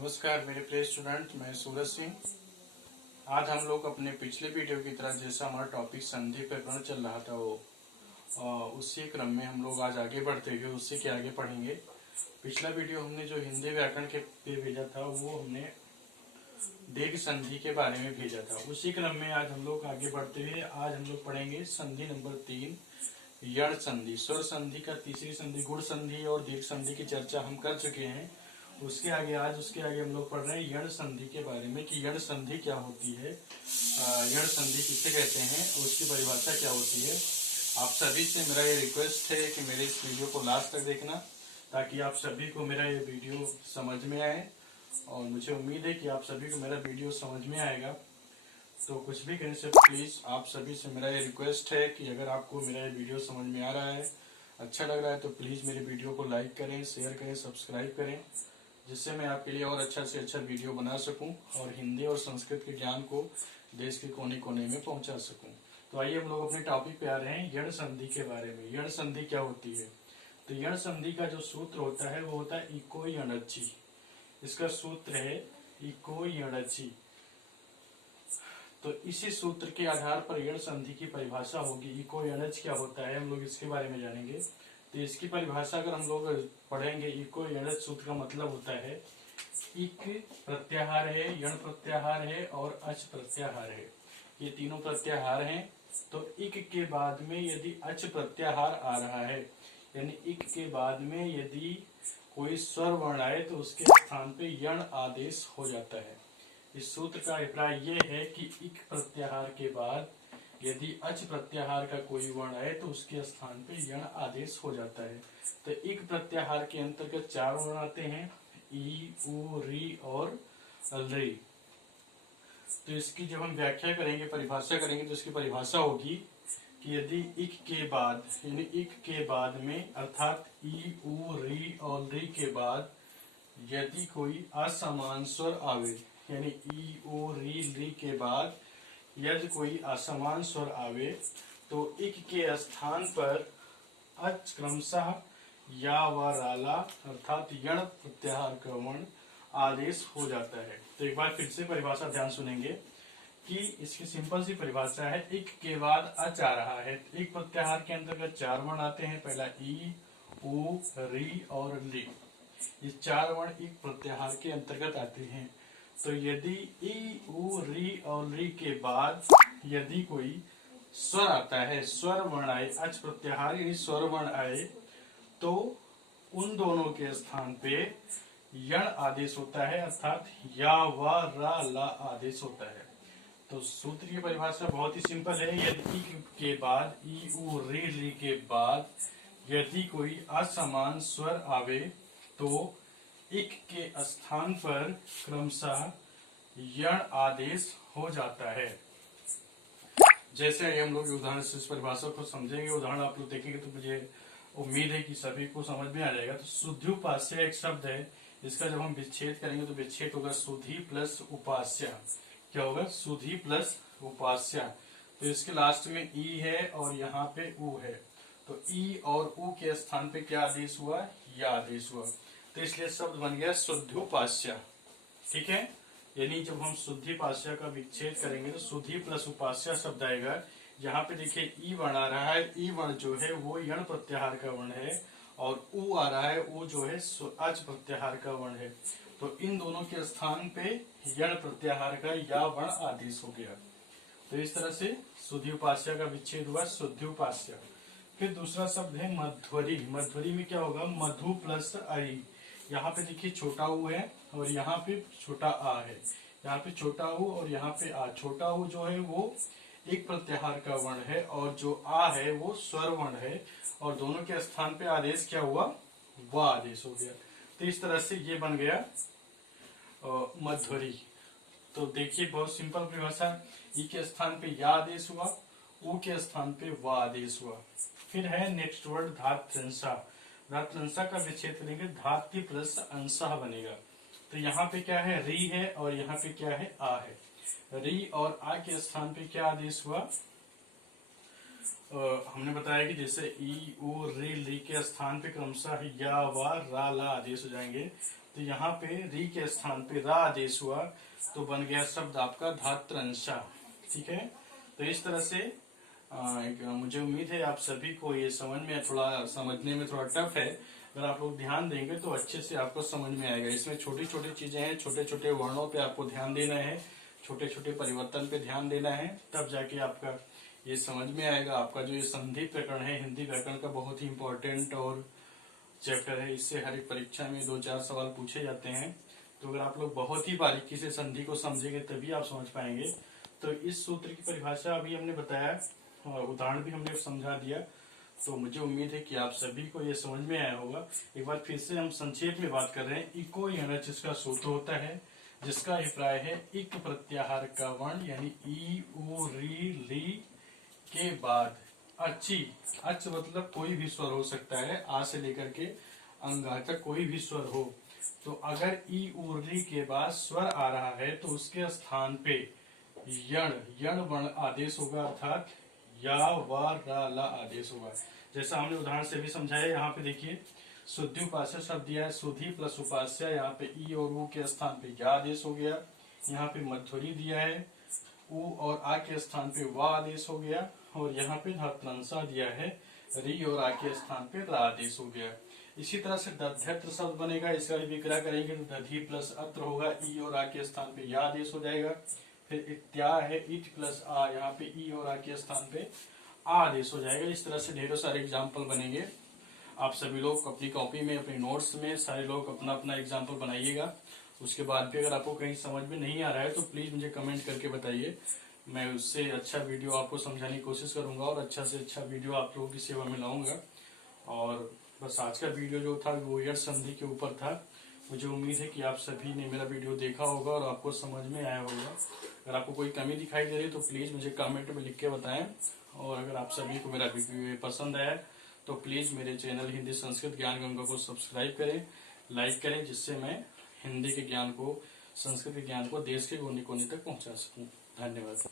नमस्कार मेरे प्रिय स्टूडेंट, मैं सूरज सिंह। आज हम लोग अपने पिछले वीडियो की तरह जैसा हमारा टॉपिक संधि प्रकरण चल रहा था वो उसी क्रम में हम लोग आज आगे बढ़ते हुए उससे के आगे पढ़ेंगे। पिछला वीडियो हमने जो हिंदी व्याकरण के पे भेजा था वो हमने दीर्घ संधि के बारे में भेजा था। उसी क्रम में आज हम लोग आगे बढ़ते हुए आज हम लोग पढ़ेंगे संधि नंबर 3, यण संधि। स्वर संधि का तीसरी संधि गुण संधि और दीर्घ संधि की चर्चा हम कर चुके हैं। उसके आगे हम लोग पढ़ रहे हैं यण संधि के बारे में कि यण संधि क्या होती है, यण संधि किसे कहते हैं, उसकी परिभाषा क्या होती है। आप सभी से मेरा ये रिक्वेस्ट है कि मेरे इस वीडियो को लास्ट तक देखना ताकि आप सभी को मेरा ये वीडियो समझ में आए, और मुझे उम्मीद है कि आप सभी को मेरा वीडियो समझ में आएगा। तो कुछ भी कहने से प्लीज आप सभी से मेरा ये रिक्वेस्ट है कि अगर आपको मेरा ये वीडियो समझ में आ रहा है, अच्छा लग रहा है, तो प्लीज मेरे वीडियो को लाइक करें, शेयर करें, सब्सक्राइब करें, जिससे मैं आपके लिए और अच्छा से अच्छा वीडियो बना सकूं और हिंदी और संस्कृत के ज्ञान को देश के कोने कोने में पहुंचा सकूं। तो आइए हम लोग अपने टॉपिक पे आ रहे हैं यण संधि के बारे में। यण संधि क्या होती है? तो यण संधि का जो सूत्र होता है वो होता है इको यणचि। इसका सूत्र है इको यणचि। तो इसी सूत्र के आधार पर यण संधि की परिभाषा होगी। इको यणच क्या होता है हम लोग इसके बारे में जानेंगे। तो इसकी परिभाषा अगर हम लोग पढ़ेंगे, इको यणच सूत्र का मतलब होता है इक प्रत्याहार है, यण प्रत्याहार है और अच प्रत्याहार है। ये तीनों प्रत्याहार हैं। तो इक के बाद में यदि अच प्रत्याहार आ रहा है, यानी इक के बाद में यदि कोई स्वर वर्ण आए तो उसके स्थान पे यण आदेश हो जाता है। इस सूत्र का अभिप्राय ये है कि इक प्रत्याहार के बाद यदि अच प्रत्याहार का कोई वर्ण आए तो उसके स्थान पे यण आदेश हो जाता है। तो इक प्रत्याहार के अंतर्गत 4 वर्ण आते हैं, ई, उ, री और री। तो इसकी जब हम व्याख्या करेंगे, परिभाषा करेंगे, तो इसकी परिभाषा होगी कि यदि इक के बाद, यानी इक के बाद में अर्थात ई, उ, री और री के बाद यदि कोई असमान स्वर आवे, यानी ई, उ, री के बाद यदि कोई असमान स्वर आवे तो इक के स्थान पर अच क्रमशः या व राला अर्थात यण प्रत्याहार का वर्ण आदेश हो जाता है। तो एक बार फिर से परिभाषा ध्यान सुनेंगे कि इसकी सिंपल सी परिभाषा है, इक के बाद अच आ रहा है। इक प्रत्याहार के अंतर्गत 4 वर्ण आते हैं, पहला ई, उ, री और ली। ये 4 वर्ण इक प्रत्याहार के अंतर्गत आते हैं। तो यदि ई, उ, री और री के बाद यदि कोई स्वर आता है, स्वर वर्ण आए, अच प्रत्याहार यानी स्वर वर्ण आए, तो उन दोनों के स्थान पे यण आदेश होता है, अर्थात या व रा ला आदेश होता है। तो सूत्र की परिभाषा बहुत ही सिंपल है। यदि ई के बाद, ई, उ, री के बाद यदि कोई असमान स्वर आवे तो इक के स्थान पर क्रमशः यण आदेश हो जाता है। जैसे हम लोग उदाहरण से इस परिभाषा को समझेंगे, उदाहरण आप लोग देखेंगे तो मुझे उम्मीद है कि सभी को समझ में आ जाएगा। तो शुद्ध्युपास्य एक शब्द है, इसका जब हम विच्छेद करेंगे तो विच्छेद होगा सुधी प्लस उपास्य। क्या होगा? सुधी प्लस उपास्य। तो इसके लास्ट में ई है और यहाँ पे उ है, तो ई और उ के स्थान पे क्या आदेश हुआ? या आदेश हुआ। तो इसलिए शब्द बन गया शुद्ध्युपास्य। ठीक है, यानी जब हम शुद्धिपास्य का विच्छेद करेंगे तो शुद्धि प्लस उपास्य शब्द आएगा। यहाँ पे देखिए ई वर्ण आ रहा है, ई वर्ण जो है वो यण प्रत्याहार का वर्ण है, और उ आ रहा है, उ जो है अच प्रत्याहार का वर्ण है। तो इन दोनों के स्थान पे यण प्रत्याहार का या वर्ण आदेश हो गया। तो इस तरह से शुद्धिपास्य का विच्छेद हुआ, शुद्धिपास्य। फिर दूसरा शब्द है मध्वरी। मध्वरी में क्या होगा? मधु प्लस आई। यहाँ पे देखिए छोटा उ है और यहाँ पे छोटा आ है। यहाँ पे छोटा उ और यहाँ पे आ। छोटा उ जो है वो एक प्रत्याहार का वर्ण है और जो आ है वो स्वर वर्ण है, और दोनों के स्थान पे आदेश क्या हुआ? व आदेश हो गया। तो इस तरह से ये बन गया मध्वरी। तो देखिए बहुत सिंपल परिभाषा, ई के स्थान पे या आदेश हुआ, उ के स्थान पे व आदेश हुआ। फिर है नेक्स्ट वर्ड धात्र्यंसा। धात्र्यंसा का विच्छेद करेंगे, धात्य प्लस अंशः बनेगा। तो यहाँ पे क्या है? री है और यहाँ पे क्या है? आ है। री और आ के स्थान पे क्या आदेश हुआ? हमने बताया कि जैसे ई, उ, री के स्थान पे क्रमशः या व रा ला आदेश हो जाएंगे। तो यहाँ पे री के स्थान पे रा आदेश हुआ तो बन गया शब्द आपका धात्रंशा। ठीक है, तो इस तरह से मुझे उम्मीद है आप सभी को ये समझ में थोड़ा समझने में थोड़ा टफ है, अगर आप लोग ध्यान देंगे तो अच्छे से आपको समझ में आएगा। इसमें छोटी छोटी चीजें हैं, छोटे छोटे वर्णों पे आपको ध्यान देना है, छोटे छोटे परिवर्तन पे ध्यान देना है, तब जाके आपका ये समझ में आएगा। आपका जो ये संधि प्रकरण है हिंदी व्याकरण का बहुत ही इंपॉर्टेंट और चैप्टर है, इससे हर एक परीक्षा में 2-4 सवाल पूछे जाते हैं। तो अगर आप लोग बहुत ही बारीकी से संधि को समझेंगे तभी आप समझ पाएंगे। तो इस सूत्र की परिभाषा अभी हमने बताया और उदाहरण भी हमने समझा दिया, तो मुझे उम्मीद है कि आप सभी को ये समझ में आया होगा। एक बार फिर से हम संक्षेप में बात कर रहे हैं। इको यणच इसका सूत्र होता है, जिसका अभिप्राय है इक प्रत्याहार का वर्ण यानी ई उ री ली के बाद अच्छी, अच्छ मतलब कोई भी स्वर हो सकता है, आ से लेकर के अंगा तक कोई भी स्वर हो। तो अगर ई उर्री के बाद स्वर आ रहा है तो उसके स्थान पे यण वर्ण आदेश होगा, अर्थात या व रा ला आदेश होगा। जैसा हमने उदाहरण से भी समझाया, यहाँ पे देखिए शुद्धि उपास्य शब्द दिया है, शुद्धि प्लस उपास्य, यहाँ पे ई और ऊ के स्थान पे या आदेश हो गया। यहाँ पे मध्वरी दिया है, उ और आ के स्थान पे वा आदेश हो गया, और यहाँ पे धात्रंशा दिया है, री और आ के स्थान पे रा आदेश हो गया। इसी तरह से दध्यत्र शब्द बनेगा, इसका भी विग्रह करेंगे तो दधि प्लस अत्र होगा, ई और आ के स्थान पे या आदेश हो जाएगा। फिर इत्या है, इच प्लस आ, यहाँ पे ई और आ के स्थान पे आ आदेश हो जाएगा। इस तरह से ढेरों सारे एग्जाम्पल बनेंगे। आप सभी लोग अपनी कॉपी में, अपने नोट्स में सारे लोग अपना अपना एग्जाम्पल बनाइएगा। उसके बाद भी अगर आपको कहीं समझ में नहीं आ रहा है तो प्लीज मुझे कमेंट करके बताइए, मैं उससे अच्छा वीडियो आपको समझाने की कोशिश करूंगा और अच्छा से अच्छा वीडियो आप लोगों की सेवा में लाऊंगा। और बस आज का वीडियो जो था वो यण संधि के ऊपर था। मुझे उम्मीद है कि आप सभी ने मेरा वीडियो देखा होगा और आपको समझ में आया होगा। अगर आपको कोई कमी दिखाई दे रही तो प्लीज मुझे कमेंट में लिख के बताएं। और अगर आप सभी को मेरा वीडियो पसंद आया तो प्लीज मेरे चैनल हिंदी संस्कृत ज्ञान गंगा को सब्सक्राइब करें, लाइक करें, जिससे मैं हिंदी के ज्ञान को, संस्कृत के ज्ञान को देश के कोने कोने तक पहुंचा सकूं। धन्यवाद।